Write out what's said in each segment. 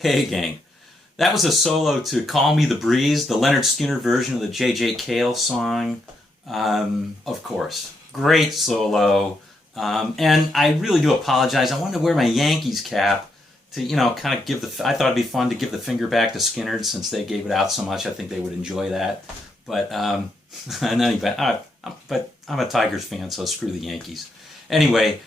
Hey gang, that was a solo to Call Me the Breeze, the Lynyrd Skynyrd version of the JJ Cale song, of course. Great solo, and I really do apologize. I wanted to wear my Yankees cap to, kind of give the, I thought it'd be fun to give the finger back to Skynyrd since they gave it out so much. I think they would enjoy that. But, in any event, but I'm a Tigers fan, so screw the Yankees. Anyway,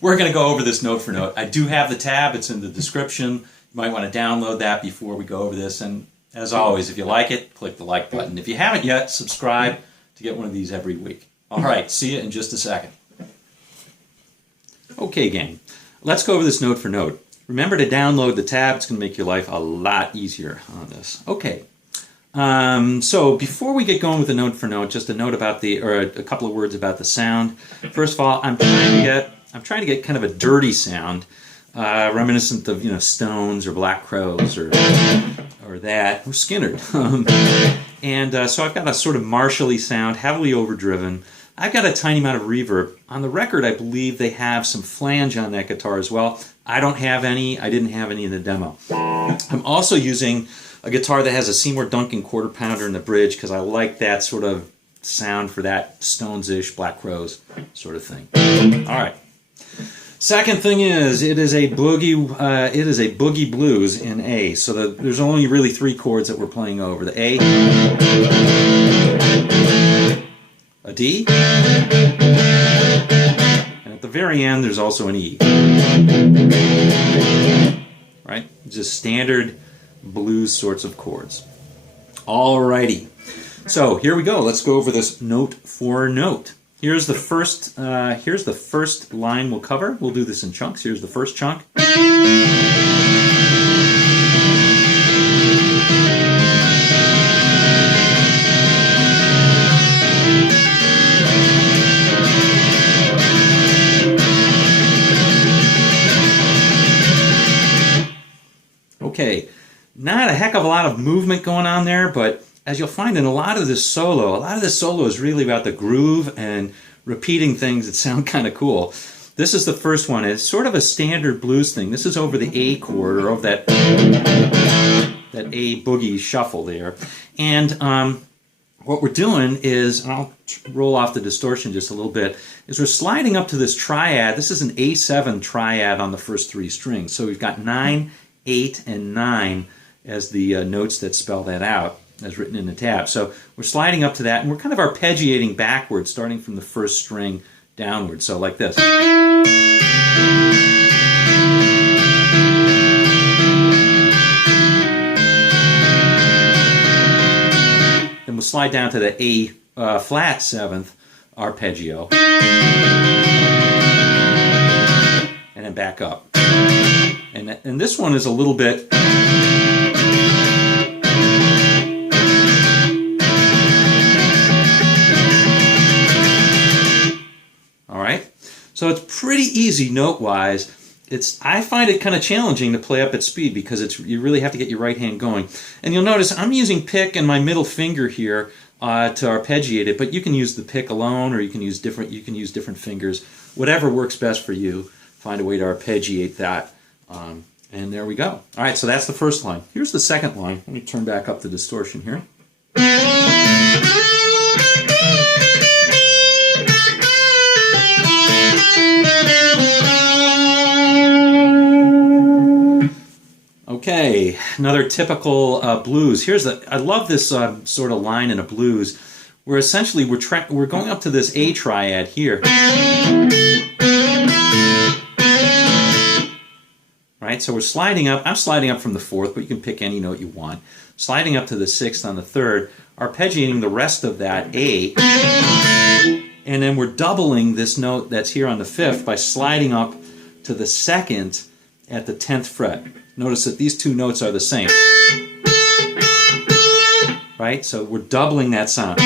we're going to go over this note for note. I do have the tab. It's in the description. You might want to download that before we go over this. And as always, if you like it, click the like button. If you haven't yet, subscribe to get one of these every week. All right, see you in just a second. Okay, gang, let's go over this note for note. Remember to download the tab. It's going to make your life a lot easier on this. Okay. So before we get going with the note for note, just a note about a couple of words about the sound. First of all, I'm trying to get kind of a dirty sound, reminiscent of Stones or Black Crowes or that or Skynyrd. So I've got a sort of martially sound, heavily overdriven. I've got a tiny amount of reverb. On the record, I believe they have some flange on that guitar as well. I don't have any. I didn't have any in the demo. I'm also using a guitar that has a Seymour Duncan quarter pounder in the bridge because I like that sort of sound for that Stones-ish, Black Crowes sort of thing. All right. Second thing is, it is a boogie blues in A. So there's only really 3 chords that we're playing over: the A, a D, and at the very end there's also an E. Right? Just standard blues sorts of chords. Alrighty. So here we go. Let's go over this note for note. Here's the first line we'll cover. We'll do this in chunks. Here's the first chunk. Okay, not a heck of a lot of movement going on there, but as you'll find in a lot of this solo is really about the groove and repeating things that sound kind of cool. This is the first one. It's sort of a standard blues thing. This is over the A chord, or over that A boogie shuffle there. And what we're doing is, and I'll roll off the distortion just a little bit, is we're sliding up to this triad. This is an A7 triad on the first 3 strings. So we've got 9, 8, and 9 as the notes that spell that out, as written in the tab. So we're sliding up to that, and we're kind of arpeggiating backwards, starting from the first string downward. So like this. Then we'll slide down to the A flat 7th arpeggio, and then back up. And this one is a little bit. All right, so it's pretty easy note-wise. I find it kind of challenging to play up at speed because you really have to get your right hand going. And you'll notice I'm using pick and my middle finger here to arpeggiate it, but you can use the pick alone, or you can use different fingers. Whatever works best for you. Find a way to arpeggiate that. And there we go. All right, so that's the first line. Here's the second line. Let me turn back up the distortion here. Okay, another typical blues. I love this sort of line in a blues, where essentially we're going up to this A triad here. Right, so we're sliding up. I'm sliding up from the 4th, but you can pick any note you want. Sliding up to the 6th on the 3rd, arpeggiating the rest of that A, and then we're doubling this note that's here on the 5th by sliding up to the 2nd at the 10th fret. Notice that these 2 notes are the same. Right, so we're doubling that sound.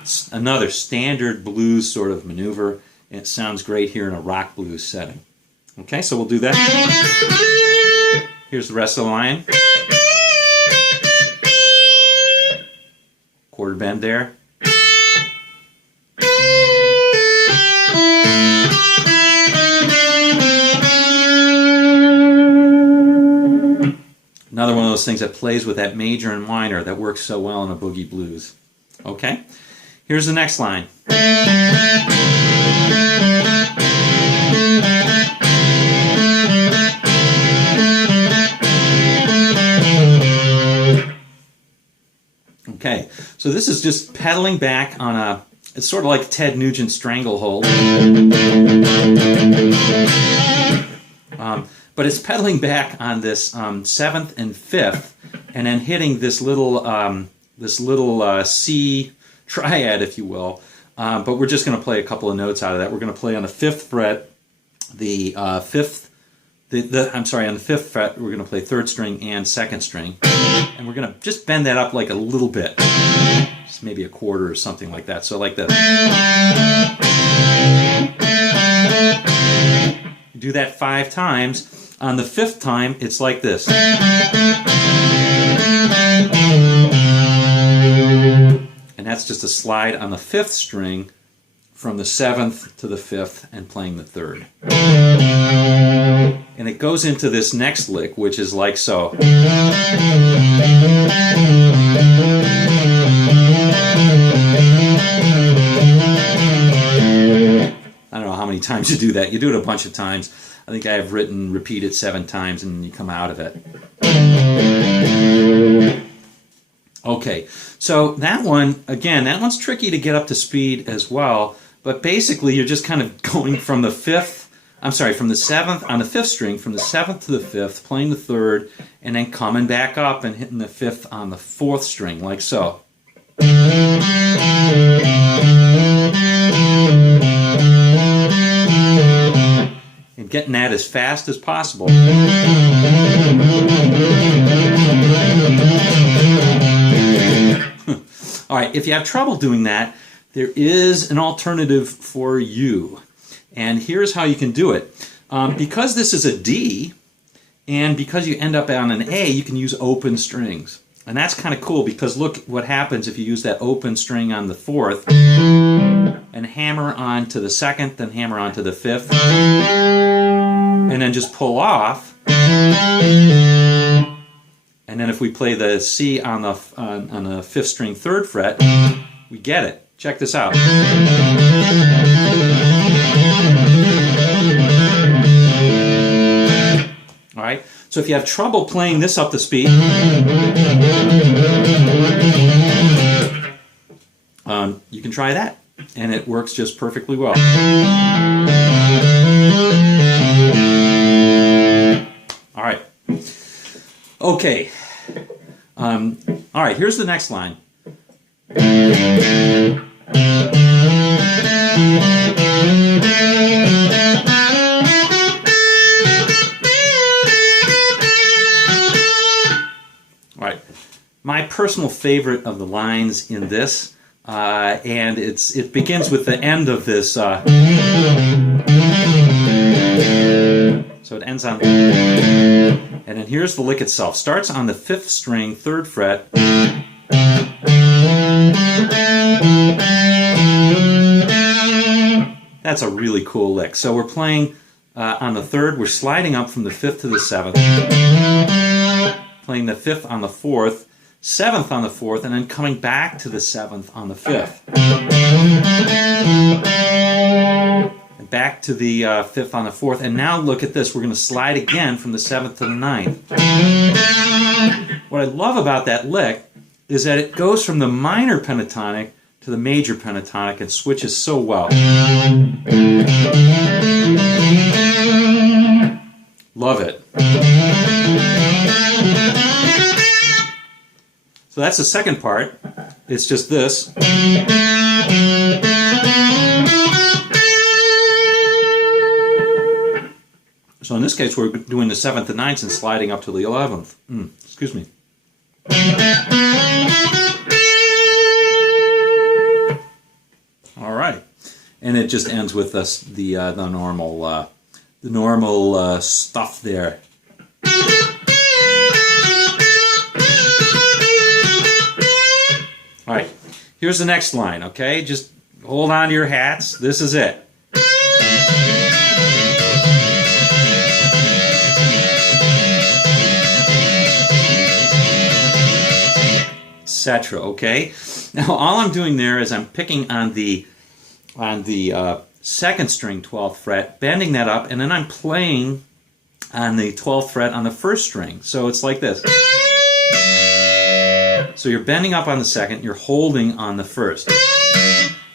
It's another standard blues sort of maneuver, and it sounds great here in a rock blues setting. Okay, so we'll do that. Here's the rest of the line. Quarter bend there. Another one of those things that plays with that major and minor that works so well in a boogie blues. Okay? Here's the next line. Okay, so this is just pedaling back on a, it's sort of like Ted Nugent's Stranglehold. But it's pedaling back on this 7th and 5th, and then hitting this little C triad, if you will. But we're just going to play a couple of notes out of that. We're going to play on the 5th fret, on the 5th fret, we're going to play 3rd string and 2nd string. And we're going to just bend that up like a little bit. Just maybe a quarter or something like that. So like this. Do that 5 times. On the 5th time, it's like this. And that's just a slide on the 5th string from the 7th to the 5th and playing the 3rd. And it goes into this next lick, which is like so. I don't know how many times you do that. You do it a bunch of times. I think I have written repeat it 7 times and you come out of it. Okay, so that one, again, that one's tricky to get up to speed as well, but basically you're just kind of going from the 5th, from the 7th on the 5th string, from the 7th to the 5th, playing the 3rd, and then coming back up and hitting the 5th on the 4th string, like so. And getting that as fast as possible. All right, if you have trouble doing that, there is an alternative for you. And here's how you can do it. Because this is a D, and because you end up on an A, you can use open strings. And that's kind of cool because look what happens if you use that open string on the 4th and hammer on to the 2nd, then hammer on to the 5th, and then just pull off. And then if we play the C on the 5th string 3rd fret, we get it. Check this out. All right. So if you have trouble playing this up to speed, you can try that, and it works just perfectly well. All right. Okay. All right, here's the next line. All right. My personal favorite of the lines in this, and it begins with the end of this. So it ends on, and then here's the lick itself. Starts on the 5th string, 3rd fret. That's a really cool lick. So we're playing on the 3rd, we're sliding up from the 5th to the 7th, playing the 5th on the 4th, 7th on the 4th, and then coming back to the 7th on the 5th. And back to the 5th on the 4th, and now look at this, we're going to slide again from the 7th to the 9th. What I love about that lick is that it goes from the minor pentatonic to the major pentatonic and switches so well. Love it. So that's the second part. It's just this. So in this case, we're doing the 7th and 9th and sliding up to the 11th. Excuse me. All right, and it just ends with us the normal stuff there. All right, here's the next line. Okay, just hold on to your hats. This is it. etc. Okay. Now all I'm doing there is I'm picking on the second string 12th fret, bending that up, and then I'm playing on the 12th fret on the first string. So it's like this. So you're bending up on the second, you're holding on the first,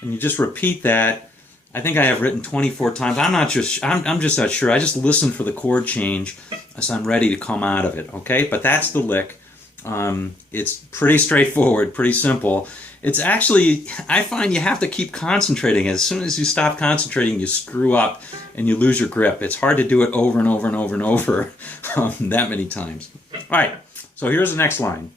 and you just repeat that. I think I have written 24 times. I'm just not sure. I just listen for the chord change as I'm ready to come out of it. Okay, but that's the lick. It's pretty straightforward, pretty simple. It's actually, I find you have to keep concentrating. As soon as you stop concentrating, you screw up and you lose your grip. It's hard to do it over and over and over and over that many times. All right, so here's the next line.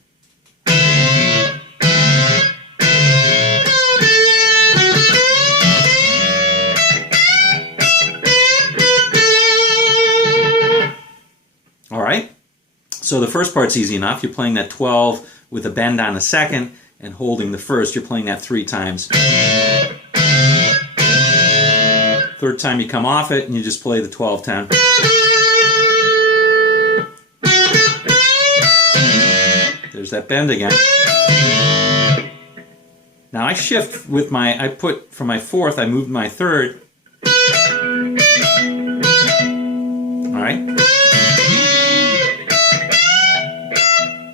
All right, so the first part's easy enough. You're playing that 12 with a bend on the second and holding the first. You're playing that 3 times. Third time you come off it and you just play the 12-10. There's that bend again. Now I shift with I put from my 4th, I moved my 3rd. All right.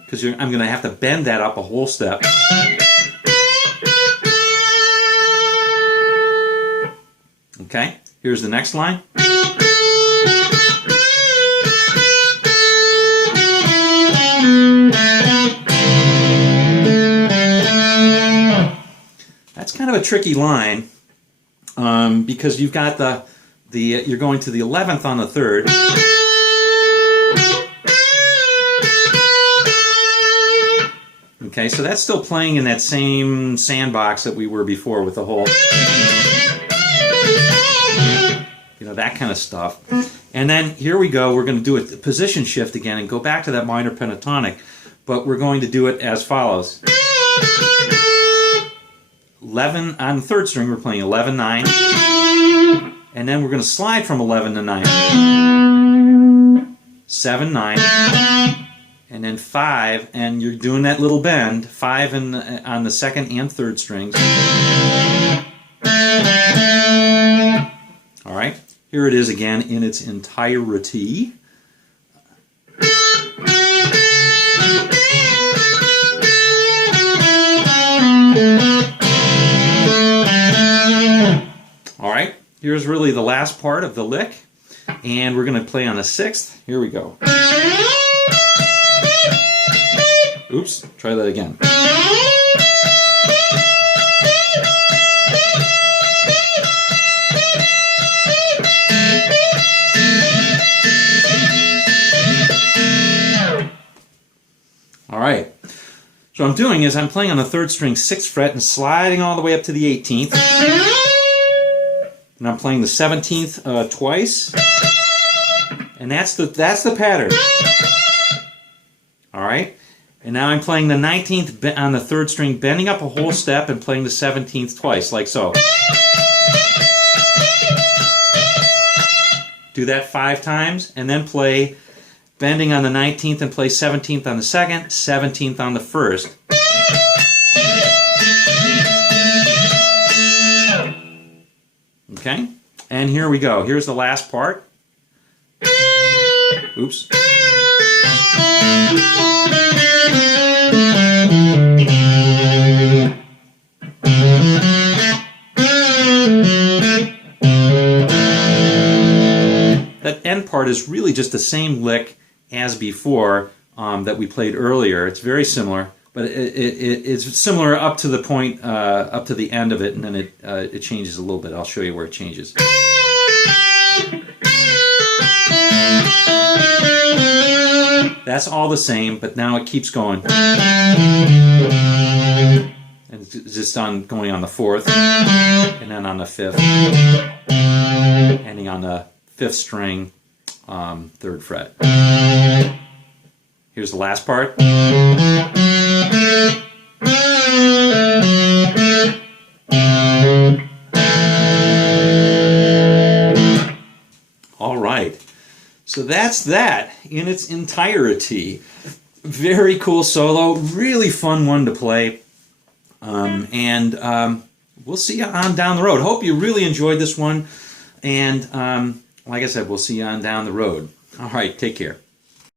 Because I'm going to have to bend that up a whole step. Okay, here's the next line. That's kind of a tricky line because you've got you're going to the 11th on the 3rd. Okay, so that's still playing in that same sandbox that we were before with the whole, that kind of stuff. And then here we go, we're going to do a position shift again and go back to that minor pentatonic, but we're going to do it as follows. 11 on the 3rd string, we're playing 11, 9, and then we're going to slide from 11 to 9. 7, 9. And then 5, and you're doing that little bend, 5 on the 2nd and 3rd strings. All right, here it is again in its entirety. All right, here's really the last part of the lick, and we're going to play on the 6th. Here we go. Oops, try that again. All right. So what I'm doing is I'm playing on the 3rd string 6th fret and sliding all the way up to the 18th. And I'm playing the 17th twice. And that's the pattern. All right. And now I'm playing the 19th on the 3rd string, bending up a whole step and playing the 17th twice, like so. Do that 5 times, and then play bending on the 19th and play 17th on the 2nd, 17th on the 1st. Okay? And here we go. Here's the last part. Oops. That end part is really just the same lick as before that we played earlier. It's very similar, but it's similar up to the point, up to the end of it, and then it changes a little bit. I'll show you where it changes. That's all the same, but now it keeps going. And it's just going on the 4th, and then on the 5th, ending on the 5th string, 3rd fret. Here's the last part. All right. So that's that in its entirety. Very cool solo, really fun one to play, and we'll see you on down the road. Hope you really enjoyed this one, and like I said, we'll see you on down the road. All right, take care.